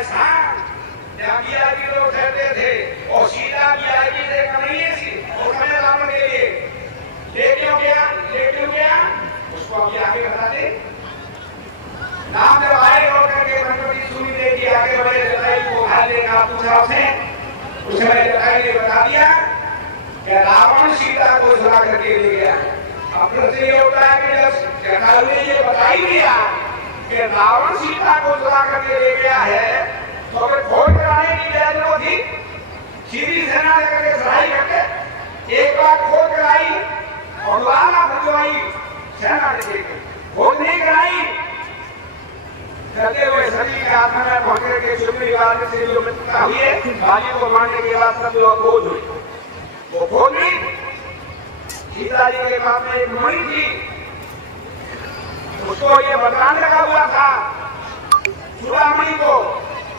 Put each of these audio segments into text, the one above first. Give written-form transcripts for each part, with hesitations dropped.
राजस्थान जहाँ वीआईपी लोग ठहरते थे और सीता वीआईपी से कमाइए थी उसमें रावण के लिए ले क्यों गया उसको अभी आगे बताते नाम जब आए और करके पंचवटी सुनी देगी आगे बढ़े जटाई को हाल लेगा पूछा उसने जटाई ने बता दिया कि रावण सीता को झुला करके ले गया। अब प्रश्न ये उठा है कि जब जटायु ने ये बता ही दिया कि रावण सीता को झुला करके ले गया है तो फिर खोज कराने की क्या जरूरत थी? सीधी सेना लेकर के चढ़ाई करके एक बार खोज कराई और दोबारा भजवाई सेना लेके खोज नहीं कराई चलते हुए सभी के आत्मा में पहुंचे के शुक्री बात से जो मृत्यु हुई है बाली को मारने के बाद तब जो खोज हुई वो खोज हुई सीता जी के पास में एक मणि थी उसको ये वरदान लगा हुआ था चूड़ामणि को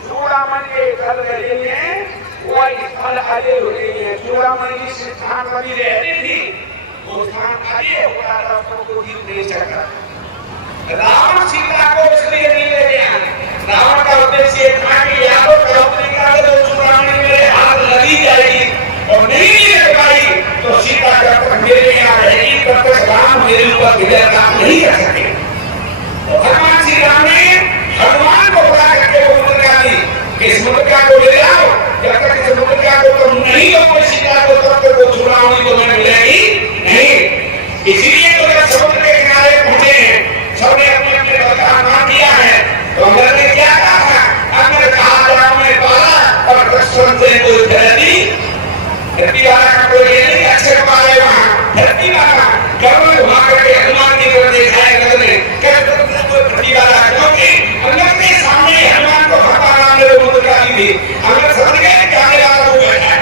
चूड़ामणि के फल रहे हैं वही फल आगे हुए हैं। चूड़ामणि जिस स्थान पर रहती थी वो स्थान आगे होता था उसको कोई नहीं सकता। रावण सीता को इसलिए नहीं ले गया रावण का उद्देश्य था कि या तो द्रौपदी का तो चूड़ामणि मेरे हाथ लगी जाएगी और नहीं ले पाई तो सीता जब तक मेरे यहाँ रहेगी तब तक राम मेरे ऊपर विजय प्राप्त नहीं कर सके। तो भगवान श्री राम ने हनुमान को बुला करके वो मुद्रिका दी कि इस मुद्रिका को ले आओ जब तक इस मुद्रिका को तुम नहीं लोगे सीता को तब तक वो चूड़ामणि तुम्हें मिलेगी नहीं। इसीलिए तो जब समुद्र के किनारे पहुंचे हैं सबने अपने अपने बलिदान मान दिया है तो अंग्रेज ने क्या कहा था अगर कहा राम ने पाला और कृष्ण से कोई धरती धरती वाला का कोई ये नहीं अक्षर पाले वहां धरती वाला गरुड़ घुमा करके हनुमान की तरफ देखा है गरुड़ कोई धरती वाला क्योंकि अंग्रेज के सामने हनुमान को भगवान राम ने मुद्रिका दी थी अंग्रेज समझ गए क्या मेरा वो बैठा है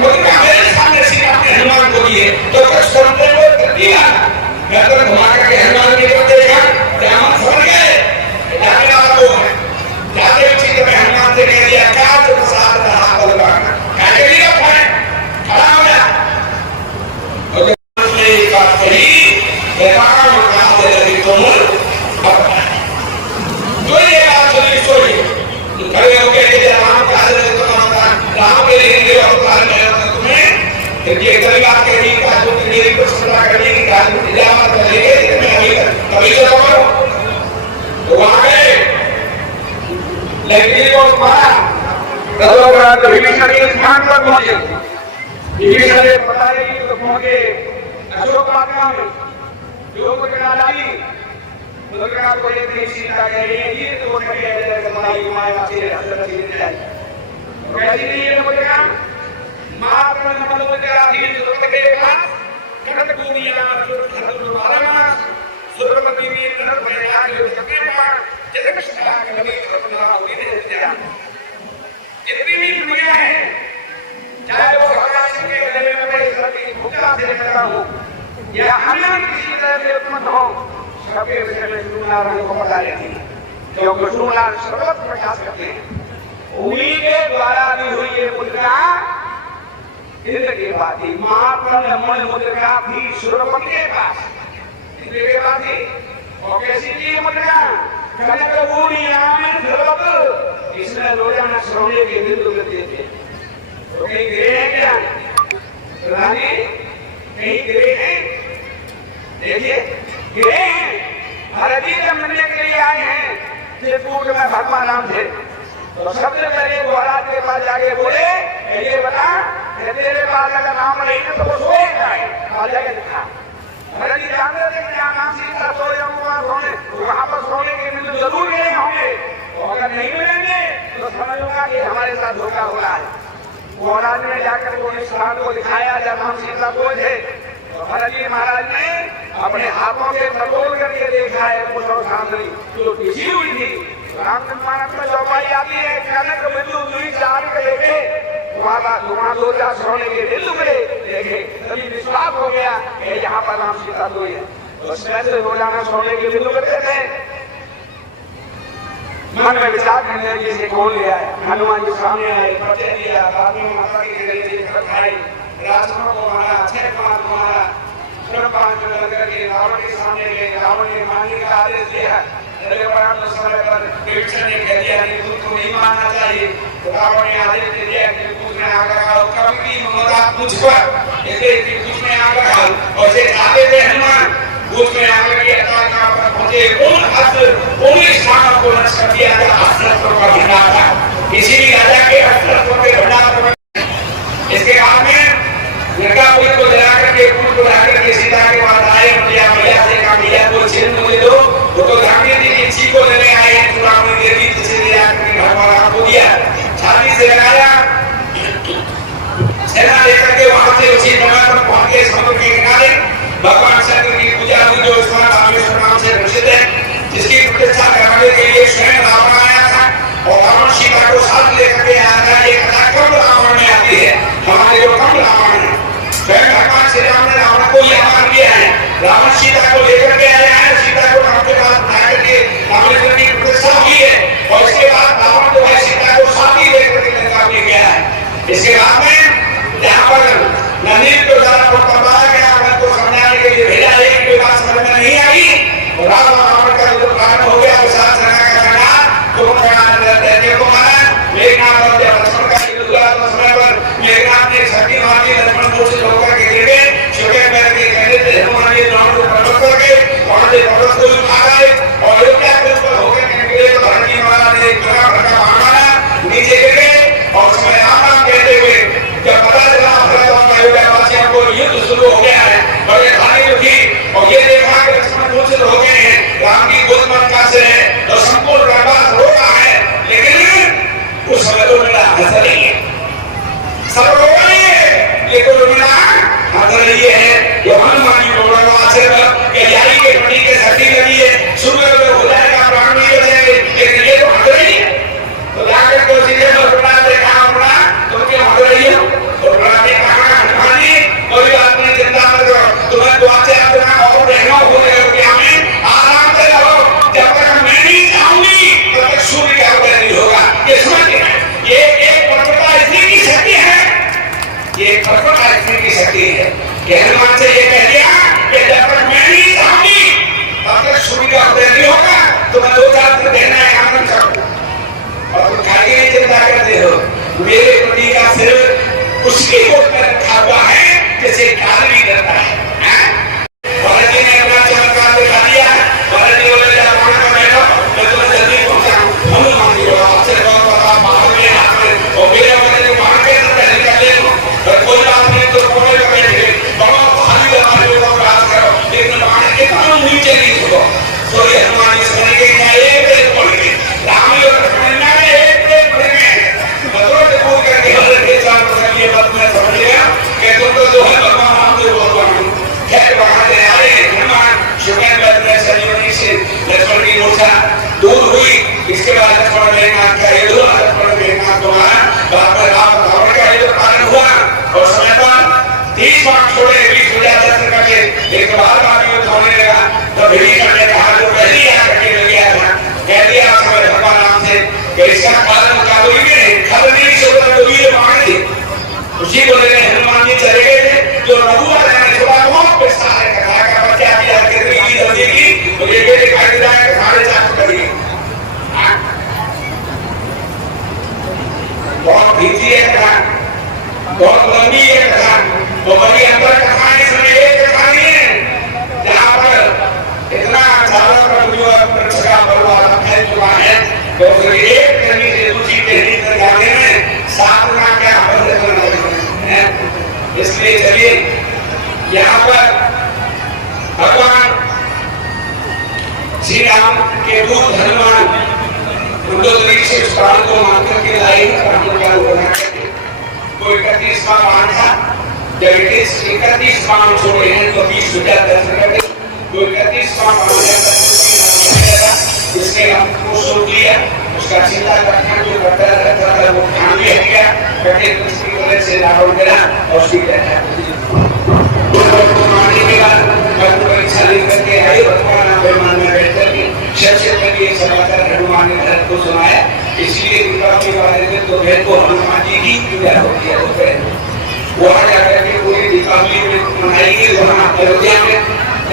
मुद्रिका मेरे सामने सीता ने हनुमान को दी है तो कृष्ण ने वो धरती वाला गरुड़ घुमा करके हनुमान की तरफ देखा हम समझ गए जाने वाला वो है जाते उसी तरह हनुमान से कह दिया क्या तो प्रसाद रहा बलवान क्या के लिए है खड़ा हो जा और ने एक बात कही व्यापार में काम दे रही तुम जो ये बात सुनी सोई खड़े हो गए कि राम का दे तो राम के लिए अवतार में तुम्हें ये कई बात कह रही का जो मेरी प्रश्नता करने की काल में इजाजत करेंगे मैं अभी कभी चलो तो वहां गए लेकिन वो तुम्हारा तो विभीषण के स्थान पर पहुंचे विभीषण ने पता नहीं तो पहुंचे अशोक वाटिका में जो कुछ डाली मुद्रिका को ये नहीं सीता कह रही है ये तो वो कह रहे हैं तुम्हारी माया से अंदर चली जाए कैसी नहीं ये मुद्रिका मात्र मुद्रिका थी जो के पास खंड दुनिया जो धर्म वाला सुरमती में नर भया जो सके पार जगत सदा के नबी रत्ना हुई ने दिया इतनी भी दुनिया है चाहे वो भगवान सिंह के गले में पड़े सभी भूखा से लगा हो या अन्य किसी तरह से उत्पन्न हो सबके विषय में सुना रंग को बता देती क्योंकि सुना सर्वत्र प्रकाश करते हैं उन्हीं के द्वारा दी हुई ये मुद्रिका इंद्र के पास थी मात्र मुद्रिका थी सुरपति के पास इंद्र के पास थी और कैसी थी मुद्रिका कनक भूमिया में ध्रुव इसमें रोजाना सोने के बिंदु मिलते थे तो कहीं गिरे हैं क्या रानी कहीं गिरे हैं देखिए गिरे हैं भरत जी जब मिलने के लिए आए हैं चित्रकूट में भगवान राम थे तो सबसे पहले वो महाराज के पास जाके बोले ये बता तेरे पास अगर नाम नहीं है तो वो सोएगा राजा के दिखा भरत जी जानते थे क्या नाम सीता सोए सोने वहां पर सोने के बिंदु जरूर गए होंगे अगर नहीं मिलेंगे तो समझ होगा कि हमारे साथ धोखा हो रहा है। वो महाराज ने जाकर वो स्थान को दिखाया जब हम सीता को थे तो भरत जी महाराज ने अपने हाथों से टटोल करके देखा है वो सामने जो पिछी हुई थी रामचंद्र मानस में चौपाई आती है कनक बिंदु दुई चार के लेके वहां दो चार सोने के बिंदु मिले देखे तभी विश्वास हो गया कि यहाँ पर राम सीता दो है तो से रोजाना सोने के बिंदु करते थे मन में विचार करने लगे से कौन ले आए हनुमान जी सामने आए परिचय दिया बाद में माता की गले से खाई राजनों को मारा अक्षय कुमार को मारा सुरपान करके रावण के सामने गए रावण ने मारने का आदेश दिया समय पर विभीषण ने कह दिया तुम तो नहीं मानना चाहिए। तो रावण ने आदेश दे दिया कि कुछ में आग लगाओ, कभी ममता मुझ पर ऐसे कुछ में आग लगाओ। और से चाहते थे हनुमान कुछ में आग लगी, अकाल कहाँ पर पहुंचे, उन स्थानों को नष्ट कर दिया गया। अस्त्र का भंडार था, इसीलिए राजा के अस्त्र के भंडार पर इसके बाद में लंकापुरी को जला करके पुल को लाकर के सीता के पास आए। मैया से कहा मैया को छीन मुझे दो। वो तो धामी जी की ची को लेने आए, चूड़ामणि देवी जिसे ले आकर के घर वाला को दिया, छाती से लगाया, सेना लेकर के वहां से उसी जगह पर पहुंच के समुद्र के किनारे भगवान शंकर की पूजा हुई, जो स्थान रामेश्वर नाम से प्रसिद्ध है, जिसकी प्रतिष्ठा करने के लिए स्वयं रावण आया था। और रावण सीता को साथ लेकर के आया था। ये कथा कब रावण में आती है, हमारे जो कब रावण है, स्वयं भगवान श्री राम ने रावण को यह मान लिया है। रावण सीता को लेकर के आया है, सीता को राम के पास उठा करके रामेश्वर की प्रतिष्ठा हुई है। और इसके बाद रावण जो है सीता को साथ ही लेकर के लंका में गया है। इसके बाद में यहाँ पर नंदी को जरा बताया गया, उनको समझाने के लिए भेजा, लेकिन कोई बात समझ में नहीं आई। और रावण का जो कारण हो गया वो साथ सेना का संहार, तो देखने को माना। मेघनाथ और लक्ष्मण का युद्ध हुआ तो समय पर मेघनाथ ने छठी मारी, लक्ष्मण मूर्छित होकर के गिर गए। छोटे पैर के कहने से हनुमान जी रावण को पर्वत कर गए, वहां से पर्वत को उठा गए और अयोध्या के ऊपर होकर के निकले तो धरती महाराज ने एक बड़ा भड़का मारा, नीचे गिर गए। और समय राम कहते हुए जब पता चला अयोध्यावासियों को युद्ध शुरू हो गया है, बड़े भारी दुखी, और ये देखा कि लक्ष्मण मूर्छित हो गए हैं, राम की गोद में कैसे है, तो संपूर्ण रणबास रो रहा है। लेकिन उस समय तो मेरा हंस रही है, सब रो रहे हैं, लेकिन मेरा हंस रही है। जो हनुमान जी बोल रहा है कि यारी के पटी के सटी लगी है, सुबह में हो जाएगा, प्राण नहीं बचेंगे, लेकिन ये तो हंस रही है। तो जाकर के सीधे बड़ा देखा अपना, तो क्या हंस रही है। और बड़ा ने कहा हनुमान जी कोई बात नहीं, चिंता मत करो, तुम्हें दुआ से अपना और रहना हो जाएगा, हमें आराम से रहो, जब तक मैं नहीं जाऊंगी तब तक सूर्य का उदय नहीं होगा। ये समझ ये एक प्रकृति स्त्री की शक्ति है, ये प्रकृति स्त्री की शक्ति है कि हनुमान से ये कह दिया कि जब तक मैं नहीं जाऊंगी तब तक सूर्य का उदय नहीं होगा, तुम्हें 2-4 दिन रहना है, आनंद करो। और तुम खाली नहीं चिंता करते हो, मेरे पति का सिर उसकी गोद में रखा हुआ है जैसे काल भी करता है। भरत जी ने अपना चमत्कार दिखा दिया। भरत जी बोले जब वहां पर बैठो मैं तुम्हें जल्दी पहुंचाऊं। हनुमान जी बोला आपसे बहुत बता बाहर में हाथ में और मेरे बने तो वहां के अंदर निकल ले और कोई बात नहीं तो कोने में बैठ गए, बहुत भारी हमारे लोगों का राज करो, लेकिन वहां इतना नीचे नहीं छुपो। तो ये हनुमान जी सुन के एक बोल के राम और लक्ष्मण ने एक बोल के बदौलत बोल करके हर के चार पर ये बात मैं समझ गया कि तुम तो जो है भगवान राम देव भगवान खैर वहां से आए। हनुमान शुक्र में संजीवनी से लक्ष्मण की मूर्छा दूर हुई। इसके बाद लक्ष्मण मेघनाथ का युद्ध हुआ। लक्ष्मण मेघनाथ द्वारा रावण का युद्ध प्रारंभ हुआ और समय पर 30 बाण छोड़े, 20 विजय करके एक बार युद्ध होने लगा। तो विभीषण ने कहा जो पहली आकर के लग गया था, कह दिया समय भगवान राम से कि इसका पालन क्या करेंगे, खबरनी से तो वीर मांग थे। उसी को लेकर हनुमान जी चले गए थे। जो रघुवर ने थोड़ा बहुत पैसा है कथा का बच्चा दिया कितनी की जल्दी की तो ये दिखाई दे रहा है कि 4.5 करिए बहुत भीती है कथा, बहुत लंबी है कथा, वो बड़ी अंदर कथा है। इसमें एक कथा नहीं है जहाँ पर इतना चारों तरफ जो वृक्ष का बलवान फैल चुका है, तो एक टहनी से दूसरी टहनी तक जाने में 7 गुना क्या है। इसलिए चलिए यहाँ पर भगवान श्री राम के दूत हनुमान मंदोदरी से उस प्राण को मान करके लाए। कोई 31वां बाण था, जब 31 बाण छोड़े हैं तो 20 विजय दर्शन करके कोई 31वां बाण जिसने हमको सोच लिया उसका चिंता रखना जो करता रहता है वो ध्यान भी है क्या करके उसकी वजह से रावण गिरा और उसकी मारने के बाद परीक्षा लेकर के आए। भगवान अभिमान में बैठ करके सबसे समाचार हनुमान ने भरत को सुनाया। इसलिए दीपावली वाले दिन तो भेद को हनुमान जी की पूजा होती है। वहां जाकर के पूरी दीपावली में मनाई गई। वहां अयोध्या में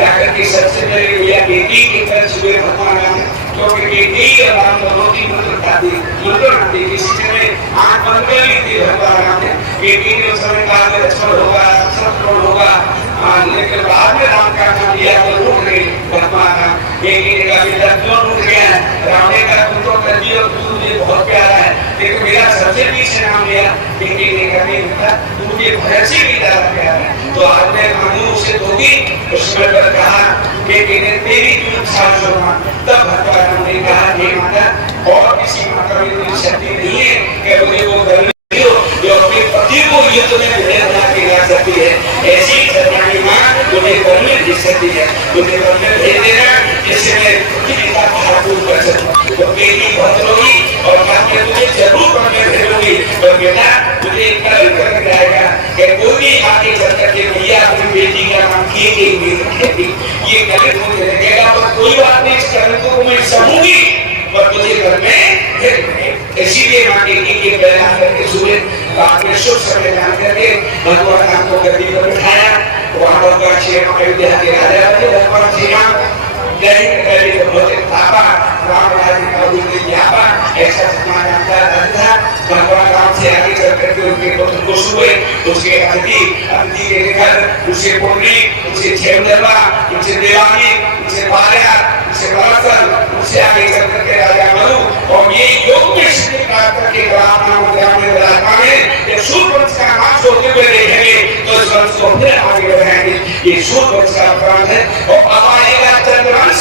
जाकर के सबसे पहले भैया बेटी की तरफ हुए भगवान राम, क्योंकि बेटी और राम दोनों की मंत्र आती किसी समय आंख बंद कर ली थी भगवान राम ने। बेटी ने उस समय कहा लक्ष्मण होगा, शत्रुघ्न होगा, लेकिन बाद में राम का नाम लिया तो उठ गए भगवान राम। बेटी ने कहा बेटा क्यों उठ गया? राम ने कहा तुम तो कर दियो, तू मुझे बहुत प्यारा है, लेकिन मेरा सबसे पीछे नाम लिया। बेटी ने कहा बेटा तू मुझे भय से भी ज्यादा प्यारा है, तो आज मैं मानू उसे धोगी। उसमें पर कहा बेटी ने तेरी क्यों इच्छा सुना? तब भगवान राम ने कहा हे माता, और किसी माता में इतनी शक्ति नहीं है कि मुझे वो कर जो अपने पति को ये तुम्हें भेद बना के ला सकती है, ऐसी सत्यानी माँ तुम्हें घर में भेज सकती है, तुम्हें घर में भेज देना जिससे मैं पृथ्वी का ठाकुर कर सकूं। तो बेटी बहुत रोगी और मैं तुझे जरूर घर में भेजूंगी, और बेटा तुझे एक कल कर जाएगा कि कोई भी आगे चल करके भैया अपनी बेटी का नाम किए गई नहीं रखेगी, ये कल मुझे लगेगा तो कोई बात नहीं, इस कल को मैं सहूंगी और तुझे घर में भेजूंगी। इसीलिए माँ बेटी के पहला करके सूर्य बाद में शुभ समय जान करके भगवान राम को गद्दी पर बिठाया। वहाँ भगवान श्री राम अयोध्या के राजा थे। भगवान श्री राम राम राज्य का विज्ञापन ऐसा समाचार था। भगवान राम से आगे चल करके उनके पुत्र खुश हुए, उसके अतिथि के घर उसे पुत्री, उसे छेमदलवा, उसे देवानी, उसे भार्या, उसे वत्सल, उसे आगे चल करके राजा मनु, और ये योग में सिद्धि प्राप्त करके राम नाम ग्राम में विराजमान है। ये सूर्य वंश का नाश होते हुए देखेंगे तो इस वंश को फिर आगे बढ़ाएंगे। ये सूर्य वंश का प्राण है। और अब आएगा चंद्रवंश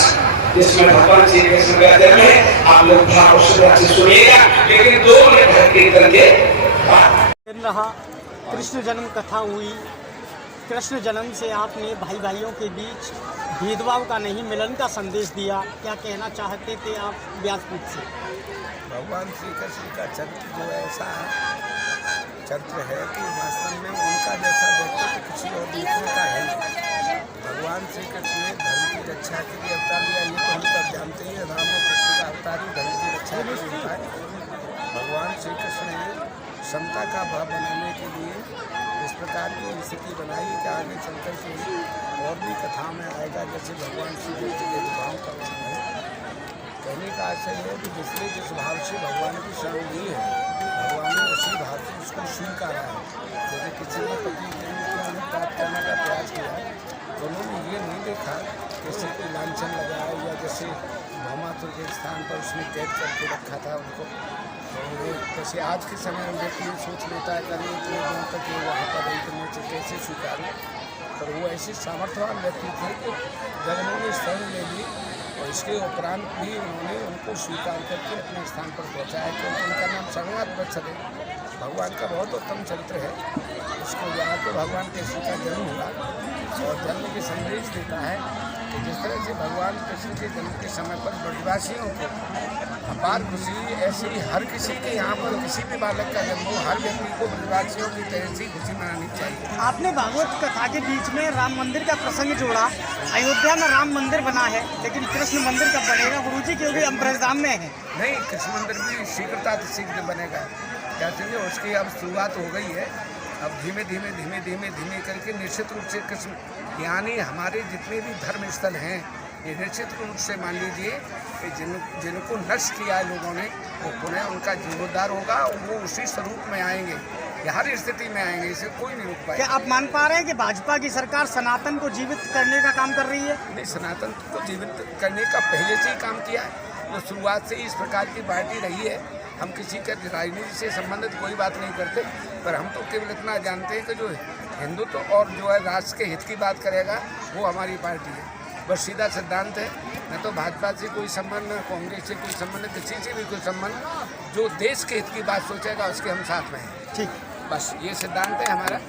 जिसमें भगवान श्री कृष्ण का जन्म है। आप लोग भाव से सुनिएगा, लेकिन 2 मिनट भर के करके रहा। कृष्ण जन्म कथा हुई। कृष्ण जन्म से आपने भाई भाइयों के बीच भेदभाव का नहीं, मिलन का संदेश दिया। क्या कहना चाहते थे आप व्यासपीठ से? भगवान श्री कृष्ण का चरित्र जो ऐसा चरित्र है कि वास्तव में उनका जैसा व्यक्तित्व किसी और दूसरे का है नहीं। भगवान श्री कृष्ण ने धर्म की रक्षा के लिए अवतार लिया, ये तो हम सब जानते हैं। राम और कृष्ण का अवतार ही धर्म की रक्षा के लिए होता है। भगवान श्री कृष्ण ने समता का भाव बनाने के लिए इस प्रकार की स्थिति बनाई कि आगे चलकर के और भी कथाओं में आएगा। जैसे भगवान श्री कृष्ण के भाव का वर्णन है। कहने का आशय है कि जिसने जिस भाव से भगवान की शरण ली है, भगवान ने उसी भाव से उसको स्वीकारा है। जैसे किसी ने पति प्राप्त करने का प्रयास किया तो उन्होंने ये नहीं देखा किसी को लांछन लगाया या जैसे भौमासुर के स्थान पर उसने कैद करके रखा था उनको। तो जैसे आज के समय में व्यक्ति ये सोच लेता है कि इतने दिनों तक ये वहाँ पर इतने से कैसे स्वीकारूं, पर वो ऐसे सामर्थ्यवान व्यक्ति थे कि जब उन्होंने शरण ले ली और इसके उपरांत भी उन्होंने उनको स्वीकार करके अपने स्थान पर पहुँचाया, क्योंकि उनका नाम शरणागत वत्सल है। भगवान का बहुत उत्तम चरित्र है। इसको यहाँ तो भगवान कृष्ण का जन्म हुआ और जन्म के संदेश देता है कि जिस तरह से भगवान कृष्ण के जन्म के समय पर ब्रजवासियों को अपार खुशी, ऐसी हर किसी के यहाँ पर किसी भी बालक का जन्म हो, हर व्यक्ति को ब्रजवासियों की तरह से खुशी मनानी चाहिए। आपने भागवत कथा के बीच में राम मंदिर का प्रसंग जोड़ा। अयोध्या में राम मंदिर बना है, लेकिन कृष्ण मंदिर कब बनेगा गुरुजी, क्योंकि हम ब्रजधाम में है? नहीं, कृष्ण मंदिर भी शीघ्रता से शीघ्र बनेगा। क्या चाहिए, उसकी अब शुरुआत हो गई है। अब धीमे धीमे करके निश्चित रूप से कृष्ण यानी हमारे जितने भी धर्म स्थल हैं, ये निश्चित रूप से मान लीजिए कि जिनको नष्ट किया है लोगों ने, वो पुनः उनका जीर्णोद्धार होगा और वो उसी स्वरूप में आएंगे, हर स्थिति में आएंगे। इसे कोई नहीं रोक पाएगा। क्या आप मान पा रहे हैं कि भाजपा की सरकार सनातन को जीवित करने का काम कर रही है? नहीं, सनातन को जीवित करने का पहले से ही काम किया है। तो शुरुआत से ही इस प्रकार की पार्टी रही है। हम किसी के राजनीति से संबंधित कोई बात नहीं करते, पर हम तो केवल इतना जानते हैं कि जो हिंदुत्व और जो है राष्ट्र के हित की बात करेगा वो हमारी पार्टी है। बस सीधा सिद्धांत है। न तो भाजपा से कोई संबंध, न कांग्रेस से कोई संबंध, किसी से भी कोई संबंध। जो देश के हित की बात सोचेगा उसके हम साथ में हैं। ठीक, बस ये सिद्धांत है हमारा।